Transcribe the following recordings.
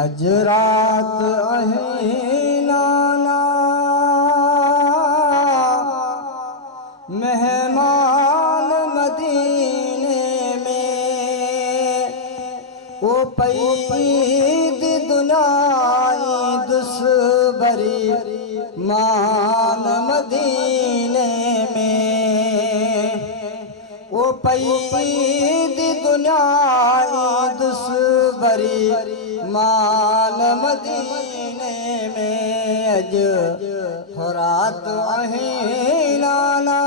अज रात अहीं नाना मेहमान मदीने में ओ पैद दुनाई दुसबरी मान मदीने में ओ पैद दुनाई दुसबरी मान मदीने में अज रात अहीं नाना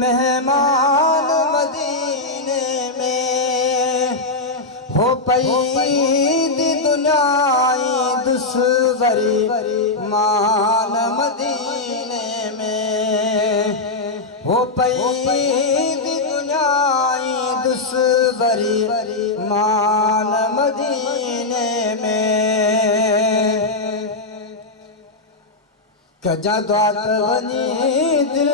मेहमान मदीने में हो पैद दुनियाई दुसबरी मान मदीने में हो पैद दुनियाई दुसबरी मान मदीने में कजा द्वात वनी दिल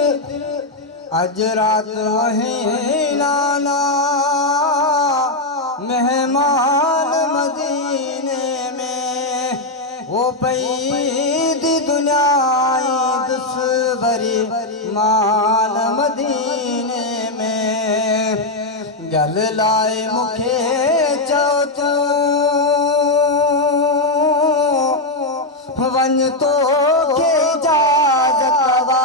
अज रात वहीं नाना मेहमान मदीने में वो पैद दुनियाई दुसबरी मान मदीने में गल लाए मुखे चौ तू वन तो के इजाजतवा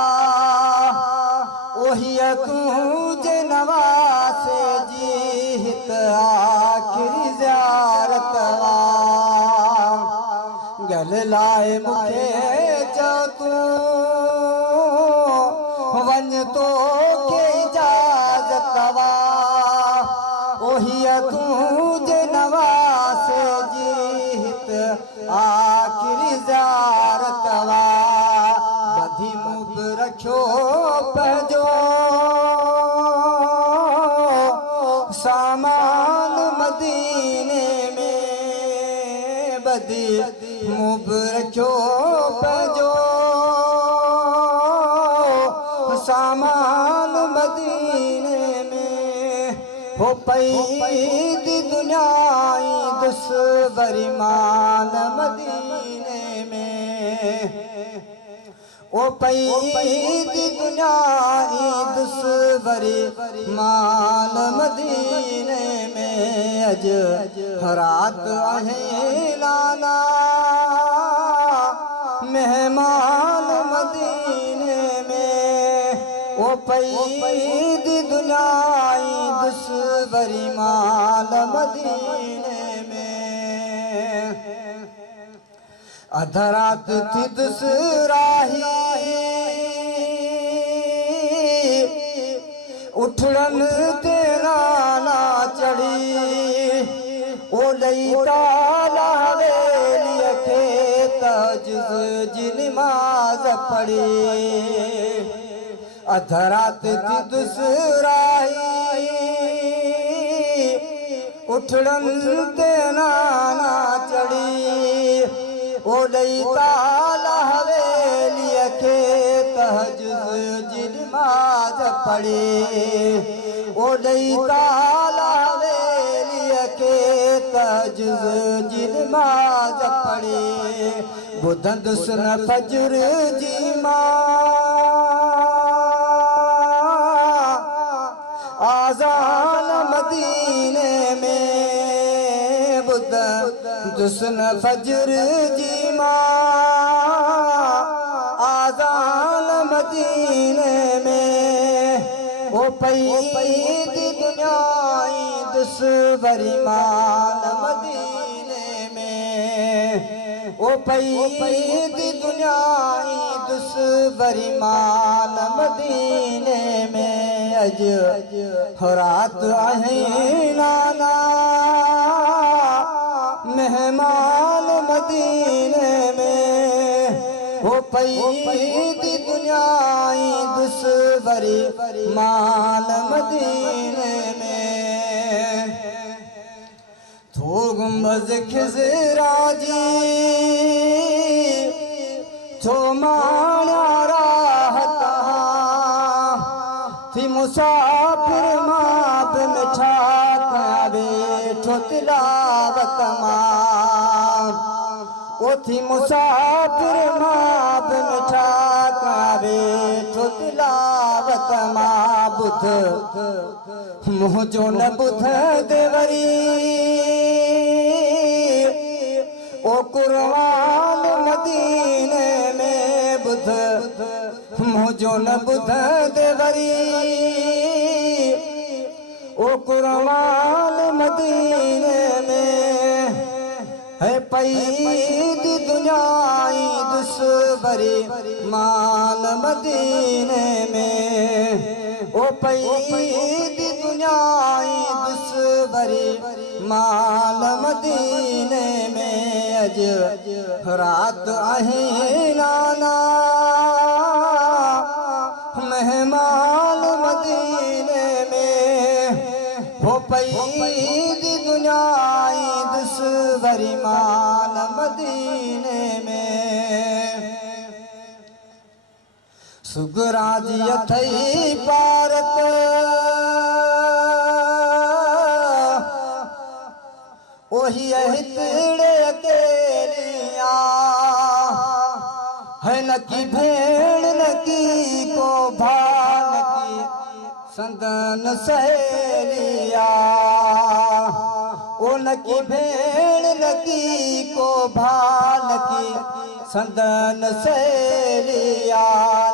ओही तुझे नवासे जीत आखिरी ज़ियारतवा गल लाए मुखे चौ तू वन तो के इजाजतवा ओही तुझे नवासे जीत आखिरी ज़ियारतवा बधी मुख रखो पजो सामान मदीने में बधी मुख रखो पजो सामान मदीने में हो पैद दुनियाई दुसबरी मान मदीने में ओ पैद दुनियाई दुसबरी मान मदीने में अज रात अहीं नाना मेहमान मदीने में ओ पैद दुनियाई दुसबरी मान मदीने में अधरात थी दुसराही उठड़न तेरा ना चढ़ी ओ लईता लावेली खेत जी नमाज पढ़ी अधरात थी दुसराही उठड़न तेरा ना चढ़ी ओ लईता हवेली के तहज्जुद जी नमाज पढ़े ओ लईता हवेली के तहज्जुद जी नमाज पढ़े बुधन सुन फजर जी आज़ान मदीने में बुधन सुन फजर जी आज़ान मदीने में ओ पैद दुनियाई दुसबरी मान मदीने में ओ पैद दुनियाई दुसबरी मान मदीने में अज रात अहीं नाना मेहमान मदीने में हो पैद दुनियाई दुसबरी मान मदीने में थो गुंबज खिज़राजी थो माना राहत थी मुसाफिर मां बि मिठा कया वेठो तिलावत मां ओ थी मुसाफिर मां बि मिठा कया वेठो तिलावत मां बुध मुंहिंजो न बुध देवरी ओ कुर्बान मदीने में बुध मुंहिंजो न बुध देवरी ओ कुर्बान मदीने में है पैद दुनियाई दुश्मरी मान मदीने में ओ पैद दुनियाई दुश्मरी मान मदीने में अज रात आहे नाना मेहमान मदीने में हो पैद दुनियाई दुश्मरी मान मदीने में सुगराजी अथई पारत ओही हितड़े अकेलिया है न की भेड़ न की को भान की संदन सहेलिया ओ न की भेड़ न की को भान की संदन सहेलिया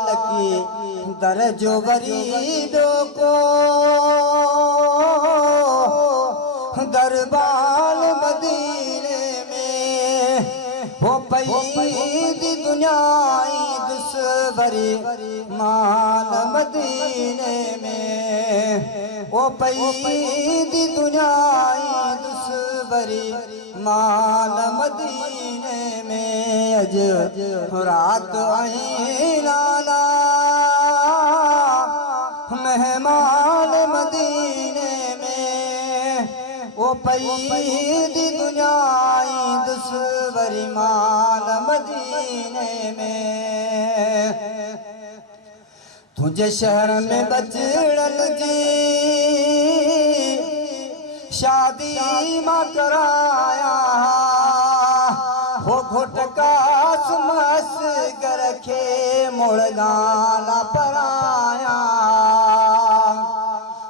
लकी दरजो गरीबो को दरबार मदीने में हो पैद दुनियाई दुश्मरी मान मदीने में ओ पैद दुनियाई दुश्मरी मान मदीने में अज रात आई नाना मेहमान मदीने ओ पैद दुनियाई दुश्मरी मान मदीने में तुझे शहर में बचड़न जी शादी मां कराया हो घोटका सुमस कर खे मुड़गाना पराया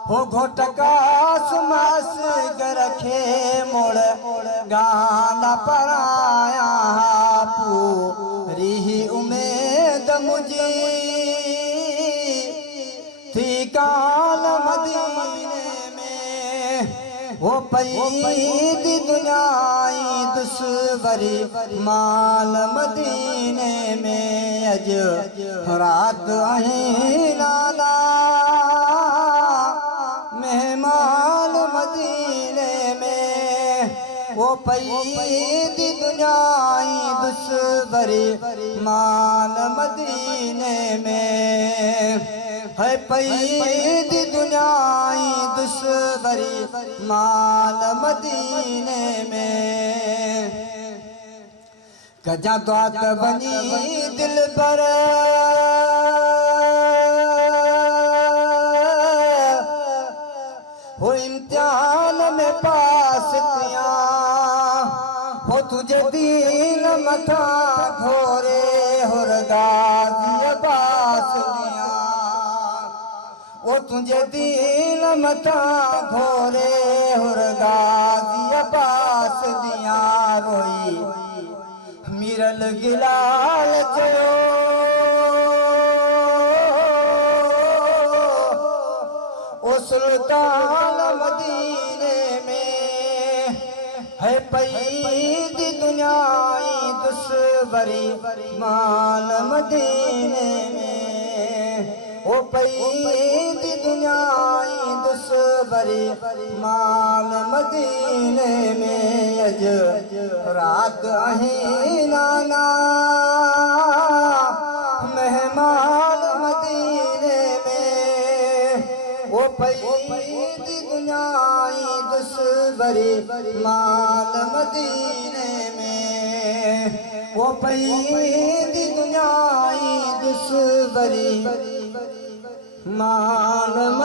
हो घोटका सुमस कर खे मुड़ गाना पराया पूरी ही उम्मीद मुझी थी काल मदीने में वो पैद दुनियाई दुश्मरी माल मदीने में अज रात आई नाना मेहमान मदीने में वो पैद दुनियाई दुश्मरी मान मदीने में है पैद दुनियाई दुश्मरी मान मदीने में कजा दात बनी दिल पर हो इम्तिहान में पास तिया हो तुझे दीन मथा घोरे हो गाजी बास दिया वो तुझे दीन मथा घोरे हो गाजी बास दिया रोई मिरल गिलाल जो ओ सुल्तान मदीने में है पैद दुनियाई दुश्मरी मान मदीने में ओ पैद दुनियाई दुश्मरी मान मदीने में अज रात आहे नाना मेहमान मदीने में ओ पैद दुनियाई दुश्मरी मान मदीने में ओ पैद दुनियाई दुश्मरी मान माल